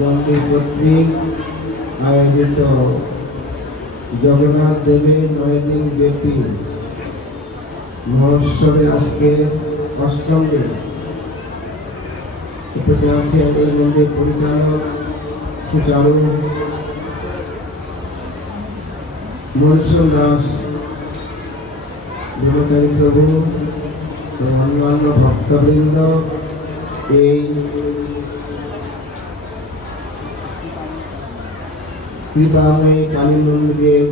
মন্দির কর্তৃক আয়োজিত জগন্নাথ দেবের 9 দিন ব্যাপী মহোৎসবের আজকে 8ম দিন। উপস্থিত আছেন এই মন্দির পরিচালক সুচারু মনসুর দাস, ব্রহ্মচারী প্রভু এবং অন্যান্য ভক্তবৃন্দ, এই কৃপাময়ী কালী মন্দিরের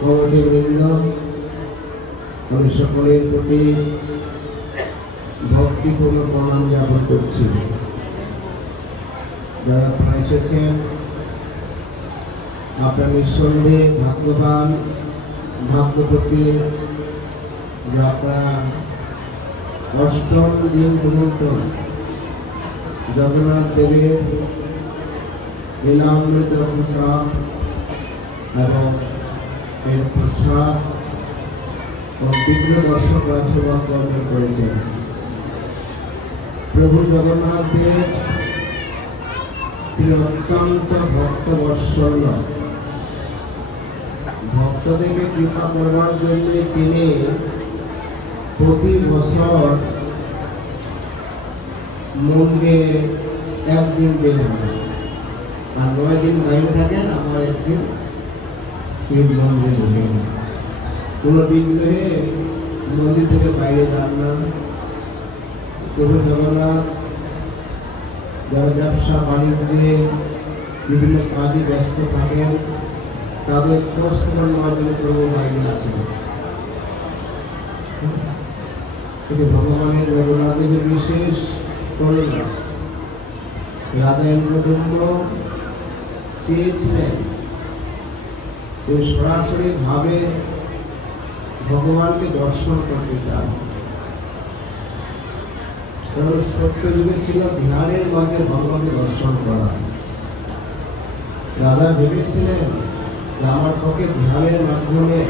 কমিটিবৃন্দ, আমি সকলের প্রতি ভক্তিপূর্ণ প্রণাম জ্ঞাপন করছি। যারা আপনারা এসেছেন আপনার নিঃসন্দেহে ভাগ্যবান, ভাগ্যবতী, যে আপনারা 8ম দিন পর্যন্ত জগন্নাথ দেবের লীলামৃত কৃপা এবং এর প্রসাদ ও বিগ্রহ দর্শন করার সৌভাগ্য অর্জন করেছেন। প্রভু জগন্নাথ দেব তিনি অত্যন্ত ভক্তবৎসল। ভক্তদেরকে কৃপা করবার জন্য তিনি প্রতি বছর মন্দিরে 1 দিন বের হন, আর 9 দিন বাইরে থাকেন। আমার একদিন মন্দিরে ঢুকেন, কোনো বিগ্রহে মন্দির থেকে বাইরে যান না। প্রভু জগন্নাথ যারা ব্যবসা বাণিজ্যে বিভিন্ন কাজে ব্যস্ত থাকেন, তাদের খোঁজ খবর নেওয়ার জন্য প্রভু বাইরে আছেন। ভগবানের জগন্নাথের বিশেষ করুণা। রাধা ইন্দ্রদম্ভ চেয়েছিলেন তিনি সরাসরি ভাবে ভগবানকে দর্শন করতে চান। সত্য যুগে ছিল ধ্যানের মাধ্যমে ভগবানকে দর্শন করা। রাধা ভেবেছিলেন যে আমার পক্ষে ধ্যানের মাধ্যমে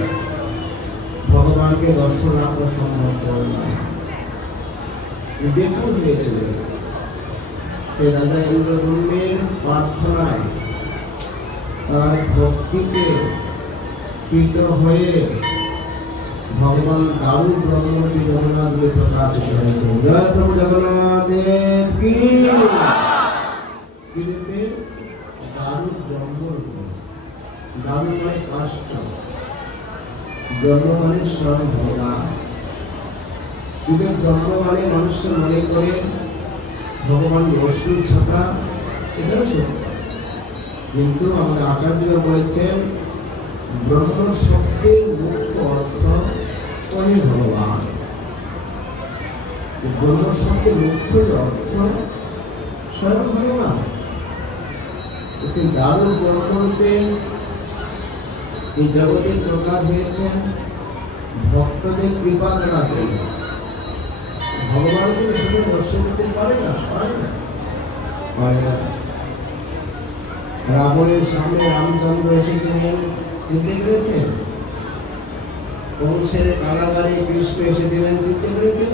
ভগবানকে দর্শন করা সম্ভব করে না, বেকুল হয়েছিলেন। রাজা ইন্দ্রদম্ভের প্রার্থনায় তার ভক্তিতে কৃত হয়ে ভগবান দারু ব্রহ্মরূপী জগন্নাথ রূপে প্রকাশিত হয়েছেন। জয় প্রভু জগন্নাথ দেব কি। দারু ব্রহ্মরূপে, দারু মানে কাষ্ঠ, ব্রহ্ম মানে স্বয়ং ভগবান। যদি ব্রহ্ম মানে মানুষের মনে করে ভগবান অসুর ছাপা, এটাও সত্য। কিন্তু আমাদের আচার্যরা বলেছেন ব্রহ্ম শব্দের মুখ্য অর্থ তবে ভগবান। ব্রহ্ম শব্দের মুখ্য অর্থ স্বয়ং ভগবান। দারু ব্রহ্মরূপে এই জগতে প্রকাশ হয়েছেন ভক্তদের কৃপা করার জন্য। ভগবানকে সেটা দর্শন করতে পারে না। রাবণের সামনে রামচন্দ্র এসেছিলেন, চিনতে পেরেছেন? কংসের কারাগারে কৃষ্ণ এসেছিলেন, চিনতে পেরেছেন?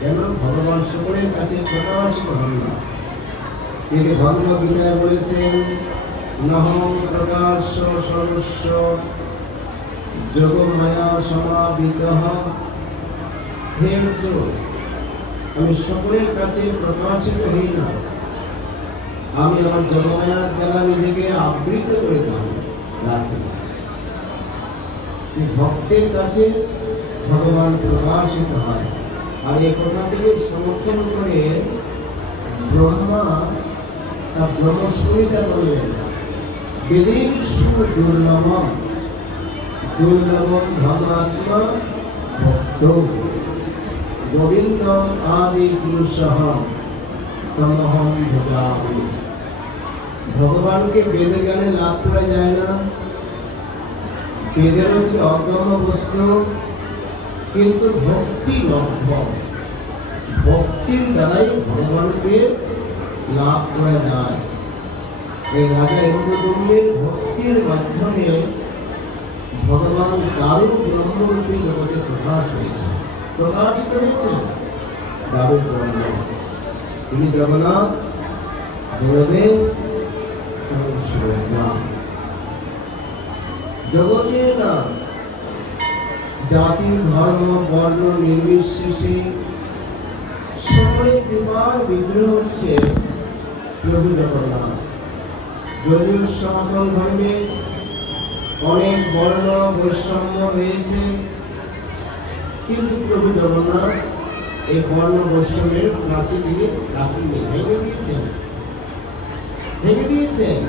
কেন? ভগবান সকলের কাছে প্রকাশিত হন না। তিনি ভগবত গীতায় বলেছেন নহং প্রকাশ সর্বস্ব যোগমায়া সমাবৃতঃ। হে অর্জুন, আমি সকলের কাছে প্রকাশিত হই না, আমি আমার যোগমায়ার দ্বারা নিজেকে আবৃত করে রাখি। ভক্তের কাছে ভগবান প্রকাশিত হয়। আর এই কথাটিকে সমর্থন করে ব্রহ্মা তার ব্রহ্মসংহিতা বললেন বেদিষু দুর্লভম দুর্লভম ধর্মাত্মা ভক্ত। तो गोविंदम आदि पुरुषः तमहम भजामि। भगवान के वेद ज्ञाने लाभ करा जाए ना, वेदेर अगम्य वस्तु किंतु भक्ति लभ्य, भक्तिर द्वाराई भगवान के लाभ करा जाए। राजा इंद्रदम्भेर भक्तिर माध्यमे भगवान दारु ब्रह्मरूपी जगते प्रकाशित হয়েছে दारु ब्रह्म। তিনি জগন্নাথ বলদেব এবং সুভদ্রা। জগতের নাম জাতি ধর্ম বর্ণ নির্বিশেষে সকলের বিবার বিগ্রহ হচ্ছে প্রভু জগন্নাথ। যদিও সনাতন ধর্মে অনেক বর্ণ বৈষম্য রয়েছে, কিন্তু প্রভু জগন্নাথ এই বর্ণ বৈষম্যের প্রাচীর তিনি রাখেননি, ভেঙে দিয়েছেন।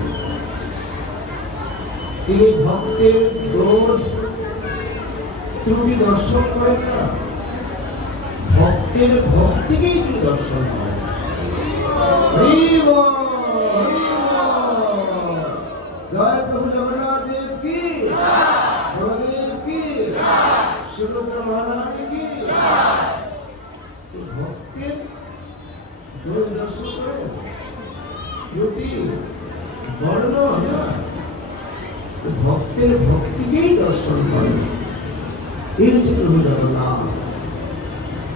তিনি ভক্তের দোষ ত্রুটি দর্শন করেন না, ভক্তের ভক্তিকেই তিনি দর্শন করেন। জয় প্রভু জগন্নাথ দেব কি, বলদেব কি, সুভদ্রা মহারানী কি। ভক্তের দোষ দর্শন করেন, ত্রুটি বর্ণ না, ভক্তের ভক্তিকেই দর্শন করেন। এই হচ্ছে প্রভু জগন্নাথ।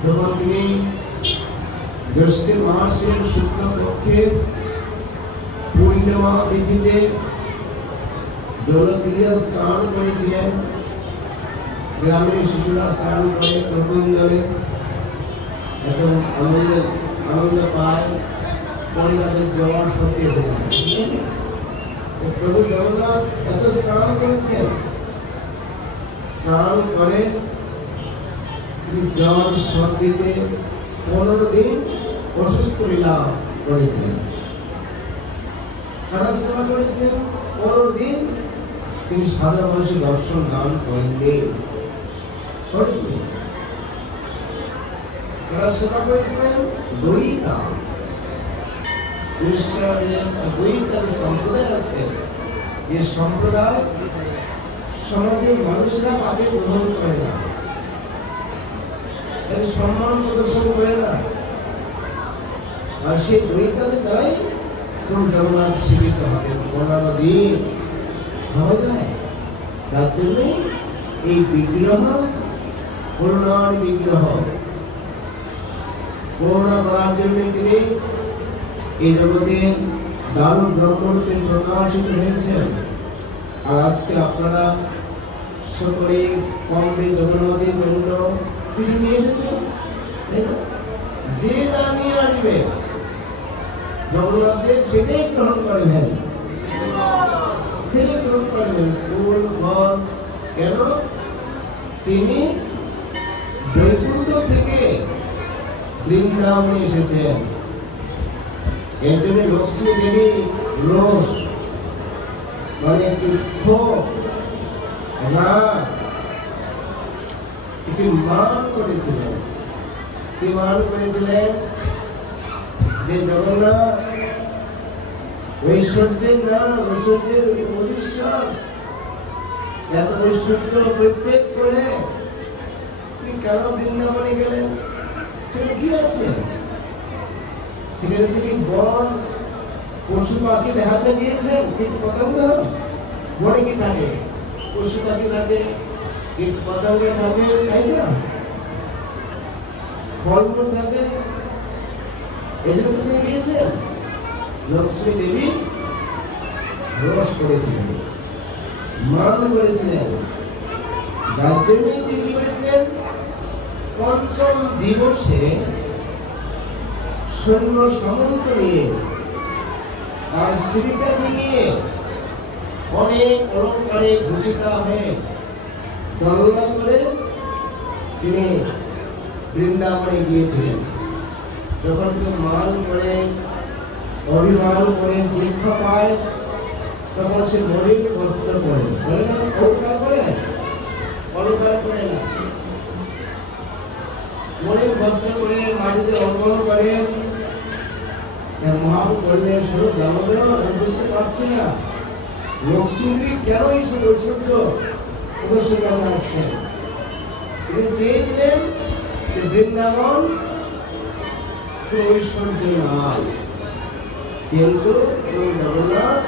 তখন তিনি জ্যৈষ্ঠ মাসের শুক্লপক্ষের পূর্ণিমা তিথিতে জলক্রিয়া স্নান করেছিলেন। গ্রামের শিশুরা স্নান করে প্রথম জলে এত আনন্দ পায়, পরে তাদের জ্বর সর্দি এসে যায়। প্রভু জগন্নাথ এত স্নান করেছেন, স্নান করে তিনি জ্বর সর্দিতে 15 দিন অসুস্থ লীলা করেছেন। কারা সেবা করেছেন 15 দিন? তিনি সাধারণ মানুষের দর্শন দান করেননি। কারা সেবা করেছেন? দ্বৈতা। দ্বৈতার সম্প্রদায় আছে, এই সম্প্রদায় সমাজের মানুষরা তাকে গ্রহণ করে না, তাকে সম্মান প্রদর্শন করে না। আর সেই দ্বৈতাদের দ্বারাই প্রভু জগন্নাথ সেবিত হবে 15 দিন ভাবা যায়। তার জন্যই এই বিগ্রহ করুণার বিগ্রহ। করুণা করার জন্য তিনি এই জগতে দারু ব্রহ্মরূপে প্রকাশিত হয়েছেন। আর আজকে আপনারা সকলে কমবে জগন্নাথের জন্য কিছু নিয়ে এসেছেন, যে যা নিয়ে আসবে জগন্নাথ দেব সেটাই গ্রহণ করবেন, সেটাই গ্রহণ করবেন। ফুল ফল কেন? তিনি বৈকুণ্ঠ থেকে বৃন্দাবনে এসেছেন। এর জন্য লক্ষ্মী দেবী রোষ মানে দুঃখ রাগ এটি মান করেছিলেন। কি মান করেছিলেন? যে জগন্নাথ ঐশ্বর্যের নাম, ঐশ্বর্যের অধীশ্বর, এত ঐশ্বর্য পরিত্যাগ করে তিনি কেন বৃন্দাবনে গেলেন? সেটা কি আছে? সেখানে তিনি বন পশু পাখি দেখাতে গিয়েছেন, কীট পতঙ্গ বনে কি থাকে? পশু পাখি থাকে, কীট পতঙ্গ থাকে, তাই না? ফলমূল থাকে, এই জন্য তিনি গিয়েছেন। লক্ষ্মী দেবী রোষ করেছিলেন, মান করেছিলেন। যার জন্যই তিনি কি করেছিলেন? পঞ্চম দিবসে সৈন্য সামন্ত নিয়ে, তার স্ত্রীটাকে নিয়ে অনেক অলঙ্কারে ভূষিতা হয়ে দলনা করে তিনি বৃন্দাবনে গিয়েছিলেন। যখন কেউ মান করে, অভিমান করে, দুঃখ পায়, তখন সে মলিন বস্ত্র পরে, অলঙ্কার করে, অলঙ্কার করে না। মনে কষ্ট করে মাটিতে অর্পণ করে। মহাপ্রভু বললেন, স্বরূপ দামোদর, আমি বুঝতে পারছি না লক্ষ্মী কেন এই ঐশ্বর্য প্রদর্শন করতে আসছেন। তিনি চেয়েছিলেন যে বৃন্দাবন কোন ঐশ্বর্য নাই, কিন্তু জগন্নাথ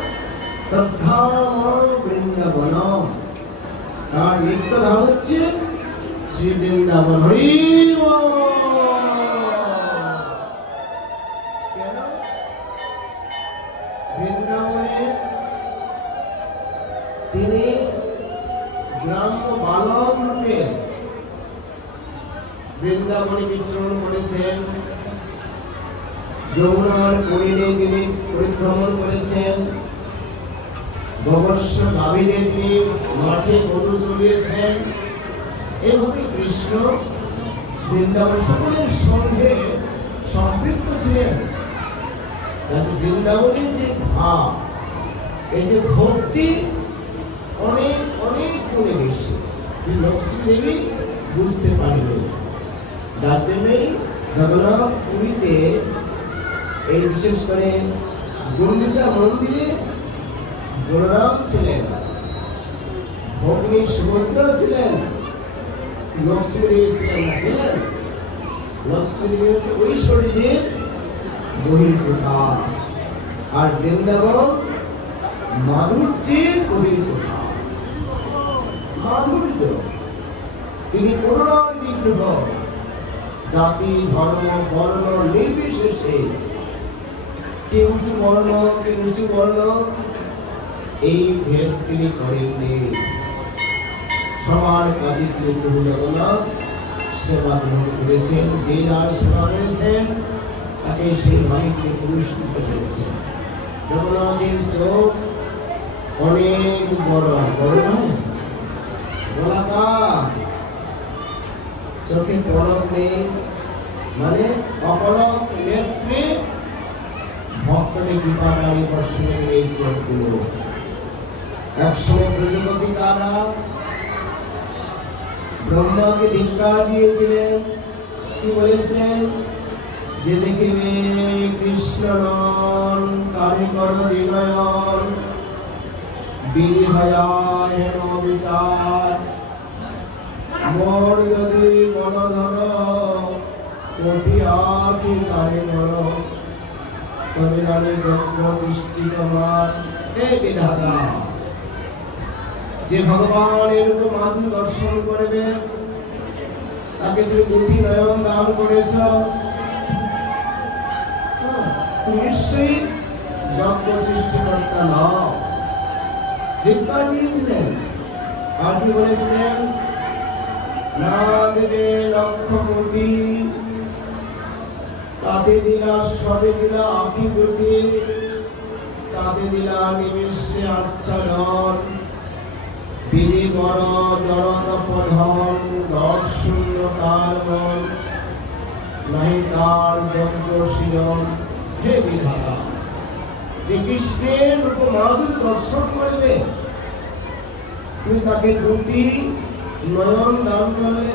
তদ্ধাম বৃন্দাবনম, তার নিত্য ধাম হচ্ছে শ্রী বৃন্দাবন। হরি বল। কেন বৃন্দাবনে তিনি গ্রাম্য বালক রূপে বৃন্দাবনে বিচরণ করেছেন, যমুনার তীরে তিনি পরিভ্রমণ করেছেন, গোবর্ষ গাভীরে তিনি মাঠে গরু চড়িয়েছেন। এভাবে কৃষ্ণ বৃন্দাবন সকলের সঙ্গে সম্পৃক্ত ছিলেন। বৃন্দাবনের যে ভাব, এই যে ভক্তি অনেক অনেক গুণে বেশি, লক্ষ্মী দেবী বুঝতে পারলেন। যার জন্যই জগন্নাথ পুরীতে এই বিশেষ করে গুন্ডিচা মন্দিরে বলরাম ছিলেন, ভগ্নী সুভদ্রা ছিলেন, লক্ষ্মী দেবী ছিলেন না, ছিলেন। লক্ষ্মী দেবী হচ্ছে ঐশ্বর্যের বহির্প্রকাশ, আর বৃন্দাবন মাধুর্যের বহির্প্রকাশ। মাধুর্য, তিনি করুণার বিগ্রহ, জাতি ধর্ম বর্ণ নির্বিশেষে, কে উঁচু বর্ণ কে নিচু বর্ণ এই ভেদ তিনি করেননি। সবার কাছে তিনি প্রভু জগন্নাথ সেবা গ্রহণ করেছেন, যে যার সেবা করেছেন তাকে সেইভাবে তিনি পুরস্কৃত করেছেন। জগন্নাথের চোখ অনেক বড়, বড় নয়, গোলাকার, চোখে পলক নেই, মানে অপলক নেত্রে ভক্তদের কৃপাকারী দর্শনের এই চোখগুলো। একসময় প্রজাপতি তারা ব্রহ্মাকে ধিক্কার দিয়েছিলেন, কি বলেছিলেন, যে দেখিবে কৃষ্ণ নন তারে কর হৃদয়ন, বিধি হয়া হেন বিচার, মোর যদি মন ধর কটিয়া কি তারে কর, তবে জানি যজ্ঞ দৃষ্টি তোমার। হে বিধাতা, যে ভগবানের রূপ মাধুর দর্শন করবে তাকে তুমি দুটি নয়ন দান করেছ, তুমি নিশ্চয়ই যজ্ঞ সৃষ্টিকর্তা নও। ধিক্কার দিয়েছিলেন। আর কি বলেছিলেন, না দেবে লক্ষ কোটি, তাতে দিলা সবে দিলা আঁখি দুটি, তাতে দিলা নিমিষে আচ্ছাদন, বিধি বড় জড় তপধন, রস শূন্য তার মন, নাহি তার যজ্ঞ শীলন। হে বিধাতা, যে কৃষ্ণের রূপ মাধুর দর্শন করবে তুমি তাকে দুটি নয়ন দান করলে,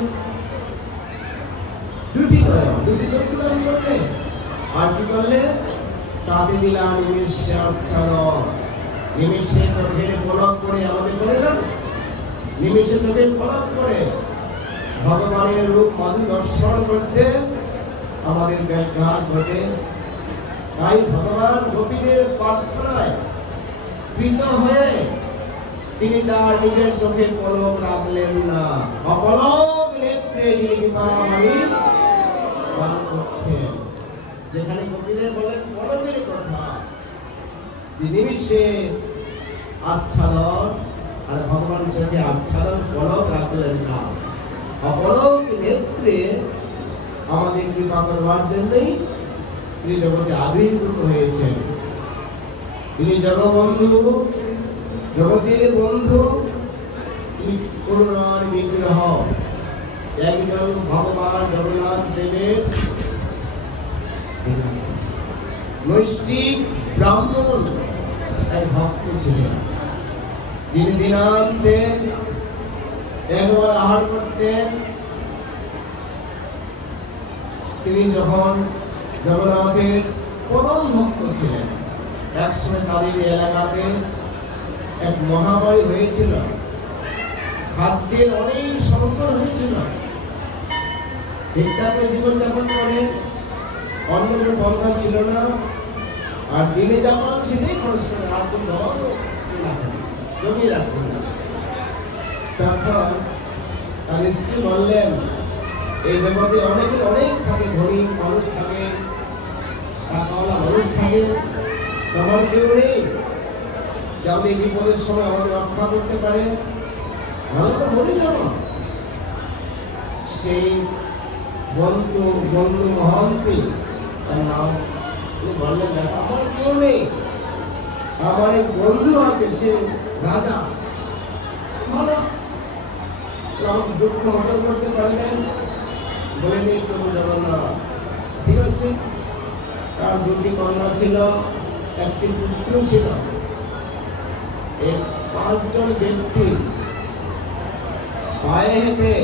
দুটি নয়ন, দুটি চক্ষু দান করলে, আর কি করলে, তাতে দিলা নিমিষে আচ্ছাদন। নিমিষে চোখের পলক করে আমাদের করে না, নিমিষে চোখের পলক করে ভগবানের রূপ মাধুর দর্শন করতে আমাদের ব্যাঘাত ঘটে। তাই ভগবান গোপীদের প্রার্থনায় প্রীত হয়ে তিনি তার নিজের চোখে পলক রাখলেন না, অপলক নেত্রে যিনি কৃপাবাণী দান করছেন। যেখানে গোপীদের বলেন পলকের কথা, নিমিষে আচ্ছাদন, আর ভগবান চোখে আচ্ছাদন পলক রাখলেন না, অপলক নেত্রে আমাদের কৃপা করবার জন্যই তিনি জগতে আবির্ভূত হয়েছেন। তিনি জগবন্ধু, জগতের বন্ধু, তিনি করুণার বিগ্রহ। একজন ভগবান জগন্নাথ দেবের নৈষ্ঠিক ব্রাহ্মণ এক ভক্ত ছিলেন, তিনি দিনান্তে একবার আহার করতেন, তিনি যখন জগন্নাথের পরম ভক্ত ছিলেন, একসময় তাদের এলাকাতে এক মহামারী হয়েছিল, খাদ্যের অনেক সংকট হয়েছিল। ঠিকঠাক করে জীবনযাপন করে, অন্য কোনো বন্ধন ছিল না, আর দিনে যাপন সেটাই খরচ করে, আর কোনো জমি রাখবেন না। তখন তার স্ত্রী বললেন, এই জগতে অনেকের অনেক থাকে, ধনী মানুষ থাকে, টাকাওয়ালা মানুষ থাকে, তখন কেউ নেই যেমন এই বিপদের সময় আমাদের রক্ষা করতে পারে, আমরা তো মরে যাব। সেই বন্ধু মহান্তি তার নাম, তিনি বললেন, দেখো আমার কেউ নেই, আমার এক বন্ধু আছে, সে রাজা, ভালো আমাকে দুঃখ মোচন করতে পারবেন। বলে নেই প্রভু জগন্নাথ। ঠিক আছে, তার দুটি কন্যা ছিল, একটি পুত্র ছিল। এই 5 জন ব্যক্তি পায়ে হেঁটে,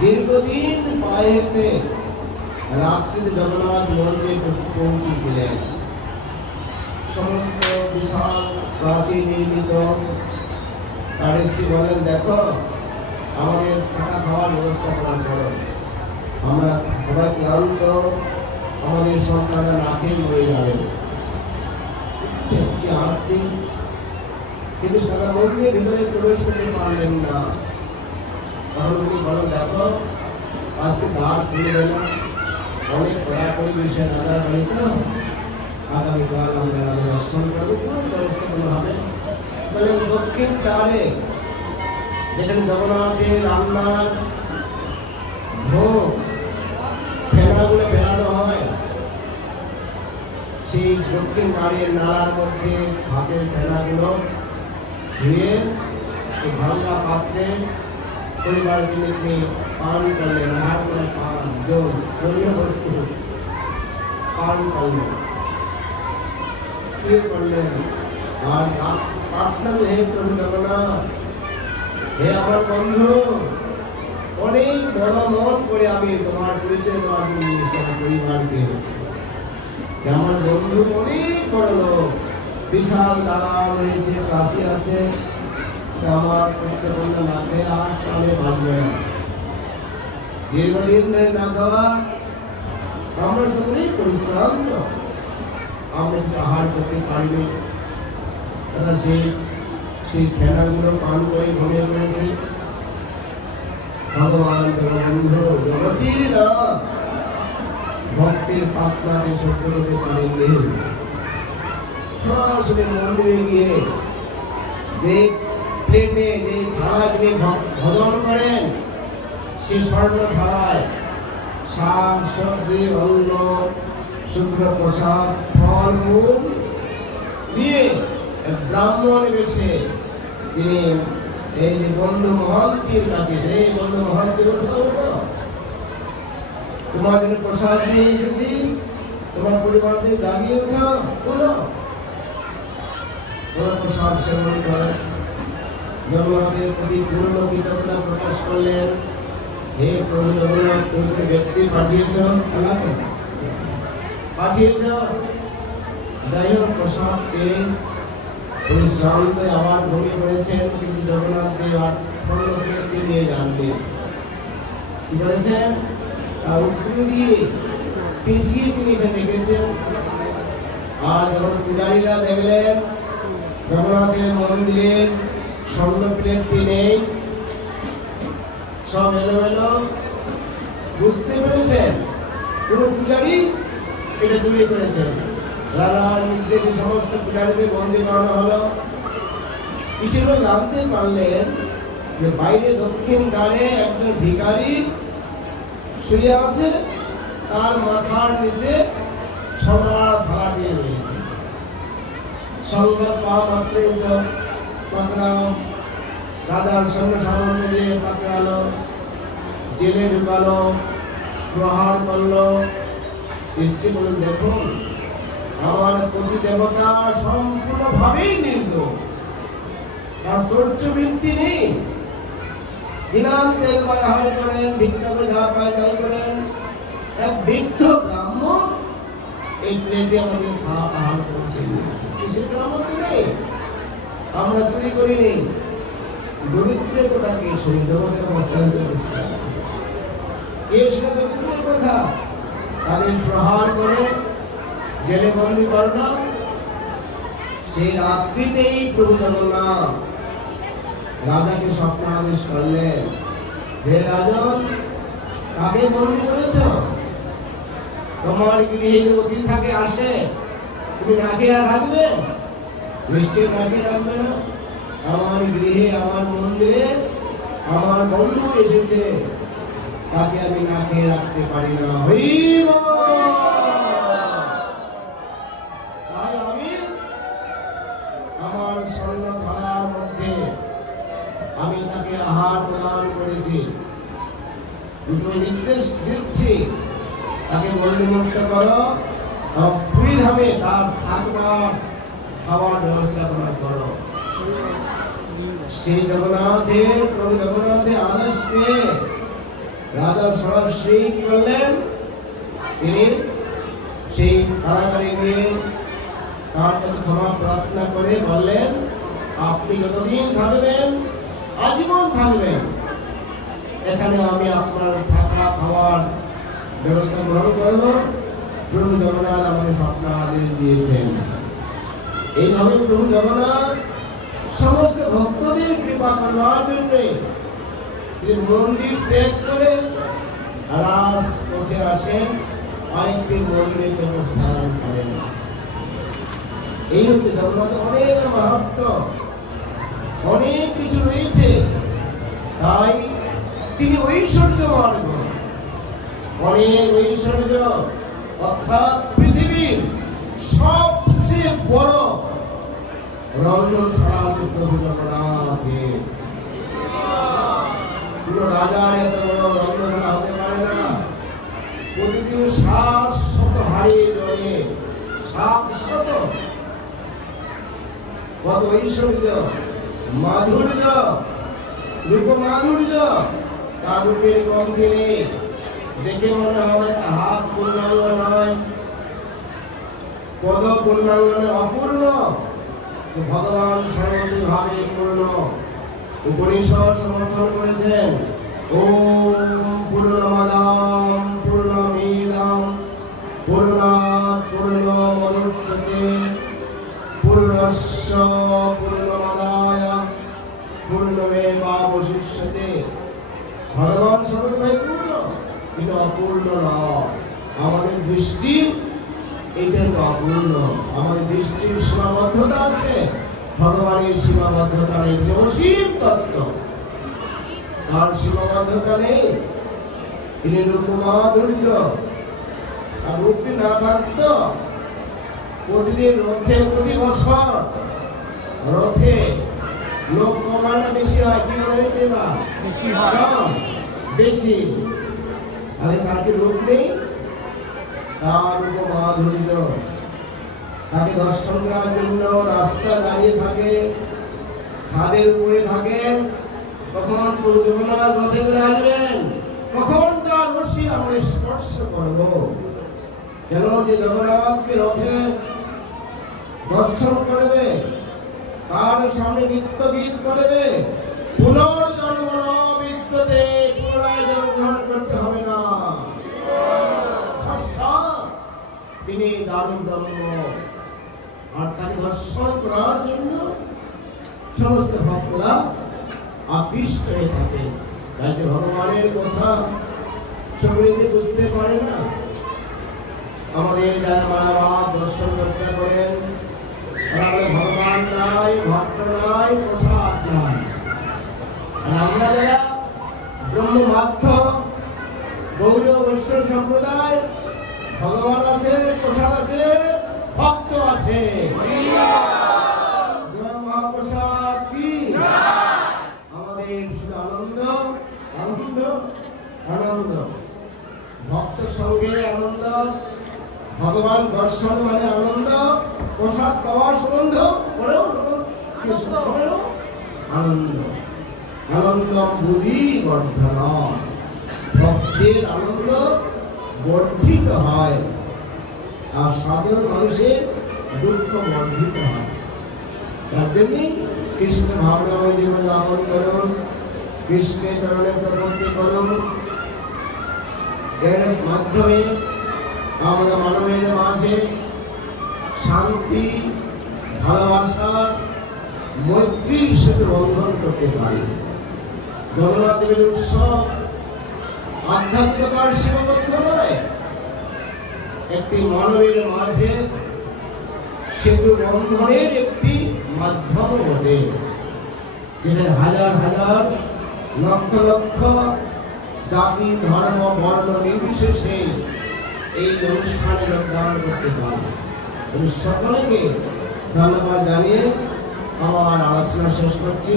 দীর্ঘদিন পায়ে হেঁটে রাত্রিতে জগন্নাথ মন্দিরে পৌঁছেছিলেন। সমস্ত বিশাল প্রাচীর নির্মিত। তার স্ত্রী বলেন, দেখো আমাদের থাকা খাওয়ার ব্যবস্থাপনা করো, আমরা সবাই ক্লান্ত, আমাদের সন্তানরা না খেয়ে মরে যাবে। কিন্তু সারা মন্দিরের ভিতরে প্রবেশ করতে পারলেন না। তখন তিনি বলেন, দেখো আজকে দ্বার খুলবে না, অনেক কড়াকড়ি বিষয় রাজার বাড়িতে, আগামীকাল আমরা রাজা দর্শন করবো, কোন ব্যবস্থাপনা হবে। বলেন দক্ষিণ দ্বারে যেখানে জগন্নাথের রান্নার ভোগ ফেনাগুলো বেড়ানো হয়, সেই দক্ষিণ দ্বারের নালার মধ্যে ভাতের ফেনাগুলো ধুয়ে ভাঙা পাত্রে পরিবারকে নিয়ে পান করলেন। আহার করে পান, জল, জলীয় বস্তু পান করলেন, শুয়ে করলেন। আর প্রার্থনা, হে প্রভু জগন্নাথ, হে আমার বন্ধু, অনেক বড় মন করে আমি তোমার পরিচয় দেওয়ার জন্য পরিবারকে, আমার বন্ধু অনেক বড় লোক, বিশাল দালান রয়েছে, প্রাচী আছে, আমার পুত্রকন্যা না খেয়ে আর কালে বাঁচবে না। দীর্ঘদিন ধরে না খাওয়া, আমরা সকলেই পরিশ্রান্ত, আমরা আহার করতে পারিনি। তারা সেই ফেনাগুলো পান করে ঘুমিয়ে পড়েছে। ভগবান জগবন্ধু জগতির না ভক্তির পাটনাতে সত্য করতে পারেননি। সরাসরি মন্দিরে গিয়ে যে প্লেটে, যে থালা তিনি ভোজন করেন, সেই স্বর্ণ থালায় শাক সবজি, অন্ন, শুক্র প্রসাদ, ফল মূল নিয়ে ব্রাহ্মণ গেছে। তিনি এই যে বন্ধু মহান্তির কাছে, সেই বন্ধু মহান্তির তোমার জন্য প্রসাদ নিয়ে এসেছি, তোমার পরিবারদের দাঁড়িয়ে উঠো, বলো তোমার প্রসাদ সেবন করে জগন্নাথের প্রতি পূর্ণ কৃতজ্ঞতা প্রকাশ করলেন। হে প্রভু জগন্নাথ, তুমি ব্যক্তি পাঠিয়েছ, যাই হোক প্রসাদ পেয়ে উনি শ্রান্ত আবার ঘুমিয়ে পড়েছেন। কিন্তু জগন্নাথ দেব আর স্বর্ণকে নিয়ে জানবে কি করেছেন, তার উত্তর দিয়ে পেঁচিয়ে তিনি এখানে রেখেছেন। আর যখন পূজারীরা দেখলেন জগন্নাথের মন্দিরের স্বর্ণ প্লেটটি নেই, সব এলোমেলো, বুঝতে পেরেছেন কোন পূজারী এটা চুরি করেছেন। রাজার নির্দেশে সমস্ত পূজারীদের বন্দী করানো হলো। কিছু লোক জানতে পারলেন যে বাইরে দক্ষিণ দ্বারে একজন ভিখারি শুয়ে আছে, তার মাথার নিচে সোনার থালা দিয়ে রয়েছে। সংবাদ পাওয়া মাত্রই পাকড়াও, রাজার সঙ্গে সামনে পাকড়ালো, জেলে ঢুকালো, প্রহার করলো। দৃষ্টি করুন, দেখুন আমার প্রতি দেবতা সম্পূর্ণভাবেই নির্দোষ, তার চরিত্রবৃত্তি নেই। দিনান্তে একবার আহার করেন, ভিক্ষা করে যা পায় তাই করেন, এক বৃদ্ধ ব্রাহ্মণ এই প্লেটে আমাদের খাওয়া আহার করছে। কিসের ব্রাহ্মণ নেই, আমরা চুরি করিনি। দরিদ্রের কথা কে শুনি? তোমাদের অবস্থা হতে বুঝতে পারছি কে শুনে দরিদ্রের কথা? তাদের প্রহার করে জেলে বন্দী করলো। সেই রাত্রিতেই প্রভু জগন্নাথ রাজাকে স্বপ্ন আদেশ করলেন, হে রাজন, কাকে বন্দী করেছ? তোমার গৃহে যে অতিথি থাকে আসে, তুমি না খেয়ে রাখবে? নিশ্চয় না খেয়ে রাখবে না। আমার গৃহে, আমার মন্দিরে আমার বন্ধু এসেছে, তাকে আমি না খেয়ে রাখতে পারি না। তাই আমি আমার স্বর্ণ থালার মধ্যে আমি তাকে আহার প্রদান করেছি। দুটো নির্দেশ দিচ্ছি, তাকে বন্দিমুক্ত করো এবং পুরীধামে তার থাকবার খাওয়ার ব্যবস্থা করো। সেই জগন্নাথের, প্রভু জগন্নাথের আদেশ পেয়ে রাজা সরাসরি কি করলেন? তিনি সেই কারাগারে গিয়ে তার কাছে ক্ষমা প্রার্থনা করে বললেন, আপনি যতদিন থাকবেন আজীবন থাকবেন, এখানে আমি আপনার থাকা খাওয়ার ব্যবস্থা গ্রহণ করব। প্রভু জগন্নাথ আমাকে স্বপ্ন আদেশ দিয়েছেন। এইভাবে প্রভু জগন্নাথ সমস্ত ভক্তদের কৃপা করবার জন্য তিনি মন্দির ত্যাগ করে রাজপথে আসেন, আরেকটি মন্দির অবস্থান করেন। এই হচ্ছে জগন্নাথ। অনেক মাহাত্ম্য, অনেক কিছু রয়েছে। তাই তিনি ঐশ্বর্য মার্গ, অনেক ঐশ্বর্য, অর্থাৎ পৃথিবীর সবচেয়ে বড় রঞ্জন ছাড়া হচ্ছে প্রভু জগন্নাথের। কোন রাজার এত বড় রঞ্জন হতে পারে না। প্রতিদিন 700 হাড়ি জলে 700 কত ঐশ্বর্য, মাধুর্য, রূপ মাধুর্য, তার রূপের গন্ধে নেই। দেখে মনে হয় হাত পূর্ণাঙ্গ নয়, পদ পূর্ণাঙ্গ নয়, অপূর্ণ। ভগবান সর্বতভাবে পূর্ণ। উপনিষদ সমর্থন করেছেন, ওম পূর্ণমাদাম পূর্ণমিদং পূর্ণাৎ পূর্ণমুদচ্যতে পূর্ণস্য পূর্ণমাদায় পূর্ণমেবাবশিষ্যতে। ভগবান সর্বতভাবে পূর্ণ, কিন্তু অপূর্ণ নয়। আমাদের দৃষ্টি এটা তো অপূর্ণ, আমাদের দৃষ্টির সীমাবদ্ধতা আছে, ভগবানের সীমাবদ্ধতা নেই। অসীম তত্ত্ব, তার সীমাবদ্ধতা নেই। তিনি রূপমাধুর্য, আর রূপটি না থাকত প্রতিদিন রথে, প্রতি বছর রথে লোক কমান না বেশি হয়? কি রয়েছে না বেশি? তাহলে তার কি রূপ নেই? তার রূপমাধুর্য। তাকে দর্শন করার জন্য রাস্তা দাঁড়িয়ে থাকে, ছাদের উপরে থাকে। কখন প্রভু জগন্নাথ রথে করে আসবেন, কখন তার রশি আমরা স্পর্শ করব? কেন? যে জগন্নাথকে রথে দর্শন করবে, তার সামনে নৃত্য গীত করবে। পুনর্জন্ম বিদ্যতে, পুনরায় জন্মগ্রহণ করতে হবে না। তিনি দারুণ ব্রহ্ম, আর তাকে দর্শন করার জন্য সমস্ত ভক্তরা আকৃষ্ট হয়ে থাকে। তাই ভগবানের কথা সকলে বুঝতে পারে না। আমাদের যারা মায়াবাদ দর্শন করতে করেন, ভগবান নাই, ভক্ত নাই, প্রসাদ নাই। আর আমরা যারা ব্রহ্ম মাধ্য গৌর বৈষ্ণব সম্প্রদায়, ভগবান আছে, প্রসাদ আছে, ভক্ত আছে। মহাপ্রসাদ কি? আমাদের শুধু আনন্দ, আনন্দ, আনন্দ। ভক্ত সঙ্গে আনন্দ, ভগবান দর্শন মানে আনন্দ, প্রসাদ পাওয়ার সম্বন্ধ আনন্দ। আনন্দম বুদ্ধি বর্ধন। ভক্তের আনন্দ বর্ধিত হয় আর সাধারণ মানুষের দুঃখ বর্ধিত হয়। তার জন্যই কৃষ্ণ ভাবনাময় জীবন যাপন করুন, কৃষ্ণের চরণে প্রপত্তি করুন। এর মাধ্যমে আমরা মানবের মাঝে শান্তি, ভালোবাসা, মৈত্রীর সাথে বন্ধন করতে পারি। জগন্নাথ দেবের উৎসব আধ্যাত্মিকতার সীমাবদ্ধ নয়, একটি মানবের মাঝে সেতু বন্ধনের একটি মাধ্যম বটে। যেখানে হাজার হাজার লক্ষ লক্ষ জাতি, ধর্ম, বর্ণ নির্বিশেষে এই অনুষ্ঠানে যোগদান করতে পারে। আমি সকলকে ধন্যবাদ জানিয়ে আমার আলোচনা শেষ করছি।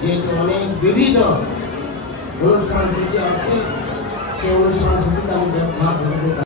যেহেতু অনেক বিবিধ অনুষ্ঠান সূচি আছে, সেই অনুষ্ঠান সূচিতে আমি